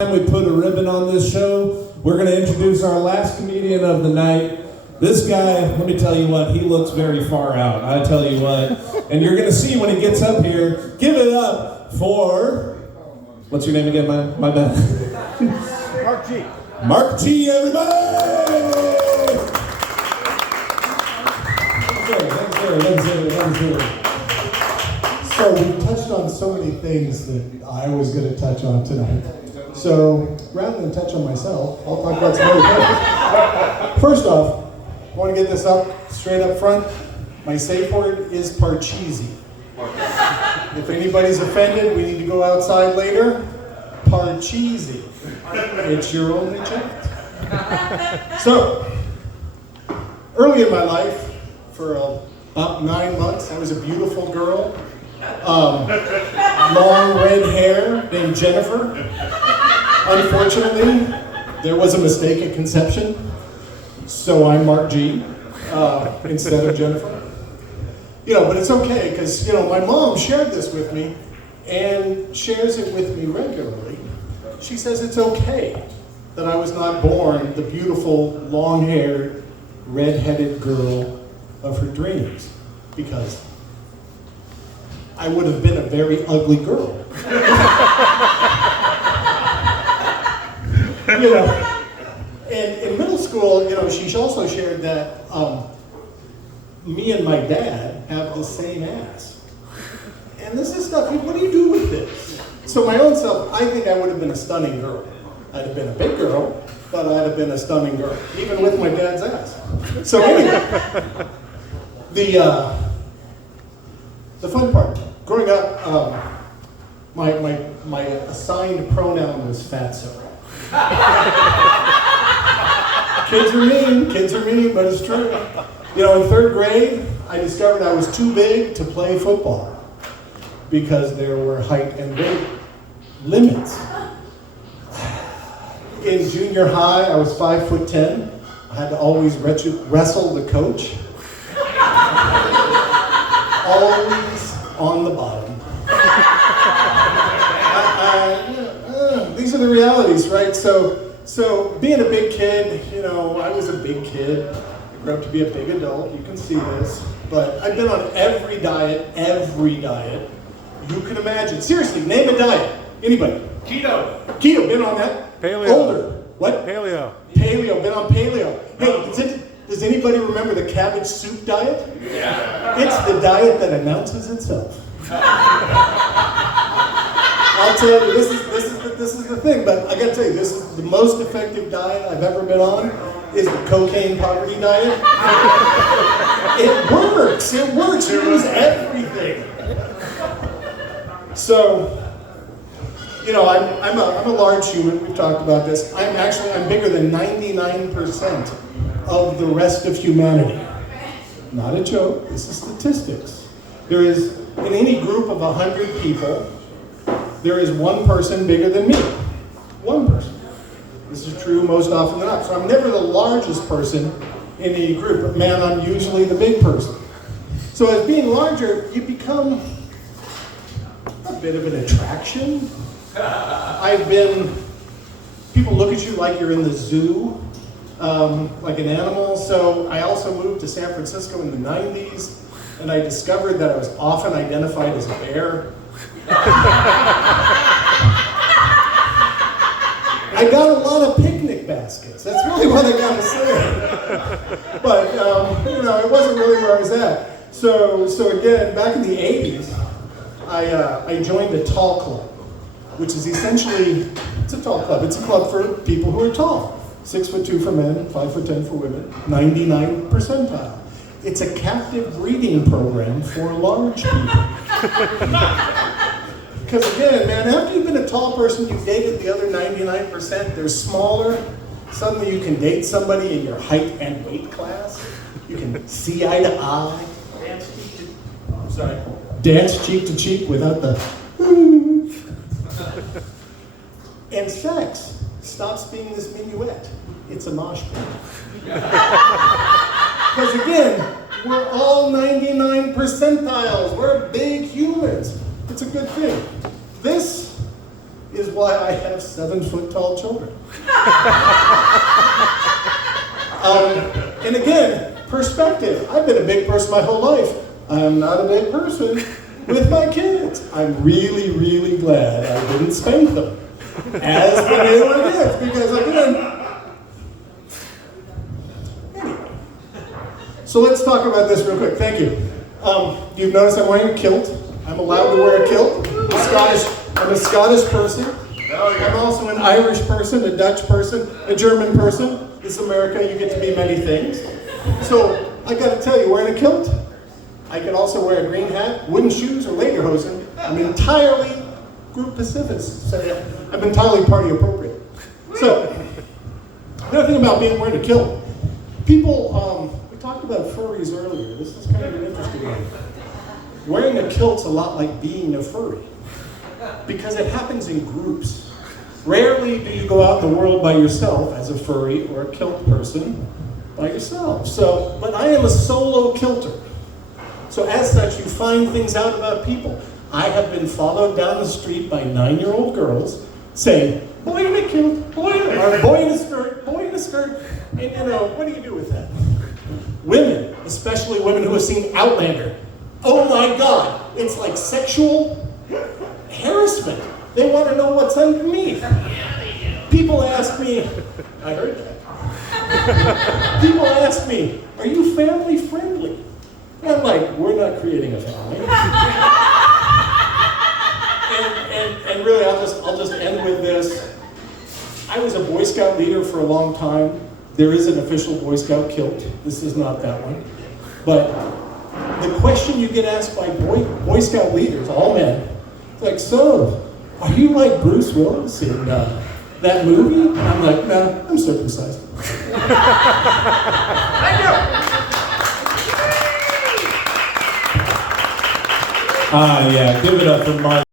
We put a ribbon on this show. We're going to introduce our last comedian of the night. This guy, let me tell you what, he looks very far out. I tell you what. And you're going to see when he gets up here. Give it up for, what's your name again, my bad? Mark G. Mark G, everybody! Thanks, sir. So we touched on so many things that I was going to touch on tonight. So rather than touch on myself, I'll talk about some other things. First off, I want to get this up straight up front. My safe word is parcheesi. If anybody's offended, we need to go outside later. Parcheesi. It's your only chance. So, early in my life, for about 9 months, I was a beautiful girl. Long red hair named Jennifer. Unfortunately, there was a mistake at conception, so I'm Mark G instead of Jennifer. But it's okay, because, my mom shared this with me and shares it with me regularly. She says it's okay that I was not born the beautiful, long-haired, red-headed girl of her dreams, because I would have been a very ugly girl. And in middle school, she also shared that me and my dad have the same ass. And this is stuff, what do you do with this? So my own self, I think I would have been a stunning girl. I'd have been a big girl, but I'd have been a stunning girl, even with my dad's ass. So anyway, the fun part, growing up, my assigned pronoun was fatso. Kids are mean, but it's true. In third grade, I discovered I was too big to play football because there were height and weight limits. In junior high, I was 5'10". I had to always wrestle the coach. Always on the bottom. These are the realities, right? So being a big kid, I was a big kid. I grew up to be a big adult. You can see this. But I've been on every diet you can imagine. Seriously, name a diet. Anybody? Keto, been on that? Paleo. Older. What? Paleo, Been on paleo. Hey, does anybody remember the cabbage soup diet? Yeah. It's the diet that announces itself. I'll tell you, this is the thing, but I gotta tell you, this is the most effective diet I've ever been on, is the cocaine poverty diet. It works, you lose everything. So, I'm a large human, we've talked about this. I'm bigger than 99% of the rest of humanity. Not a joke, this is statistics. There is, in any group of 100 people, there is one person bigger than me. One person. This is true most often than not. So I'm never the largest person in any group, but man, I'm usually the big person. So as being larger, you become a bit of an attraction. People look at you like you're in the zoo, like an animal. So I also moved to San Francisco in the 90s, and I discovered that I was often identified as a bear. I got a lot of picnic baskets. That's really what I gotta say. But it wasn't really where I was at. So again, back in the 80s, I joined a tall club, which is essentially, it's a tall club. It's a club for people who are tall. 6'2" for men, 5'10" for women, 99th percentile. It's a captive breeding program for large people. Because again, man, after you've been a tall person, you've dated the other 99%, they're smaller. Suddenly you can date somebody in your height and weight class. You can see eye to eye. Dance cheek to cheek without the And sex stops being this minuet. It's a mosh pit. Because again, we're all 99 percentiles. We're big humans. It's a good thing. This is why I have 7-foot-tall children. And again, perspective. I've been a big person my whole life. I'm not a big person with my kids. I'm really, really glad I didn't spank them as the new one is, because again. Anyway, so let's talk about this real quick. Thank you. You've noticed I'm wearing a kilt. I'm allowed to wear a kilt. I'm a Scottish person. I'm also an Irish person, a Dutch person, a German person. This is America, you get to be many things. So, I gotta tell you, wearing a kilt, I can also wear a green hat, wooden shoes, or lederhosen. I'm entirely group pacifist. So I'm entirely party appropriate. So, another thing about wearing a kilt. People, we talked about furries earlier. This is kind of an interesting one. Wearing a kilt's a lot like being a furry, because it happens in groups. Rarely do you go out in the world by yourself as a furry or a kilt person by yourself. So, but I am a solo kilter. So as such, you find things out about people. I have been followed down the street by 9-year-old girls saying, boy in a kilt, boy in a skirt, boy in a skirt. And you know, what do you do with that? Women, especially women who have seen Outlander. Oh my God, it's like sexual harassment. They want to know what's underneath. People ask me, I heard that. People ask me, are you family friendly? And I'm like, we're not creating a family. and really, I'll just end with this. I was a Boy Scout leader for a long time. There is an official Boy Scout kilt. This is not that one. But the question you get asked by Boy Scout leaders, all men, it's like, so, are you like Bruce Willis in that movie? And I'm like, no, I'm circumcised. Thank you. Yeah, give it up for Mark.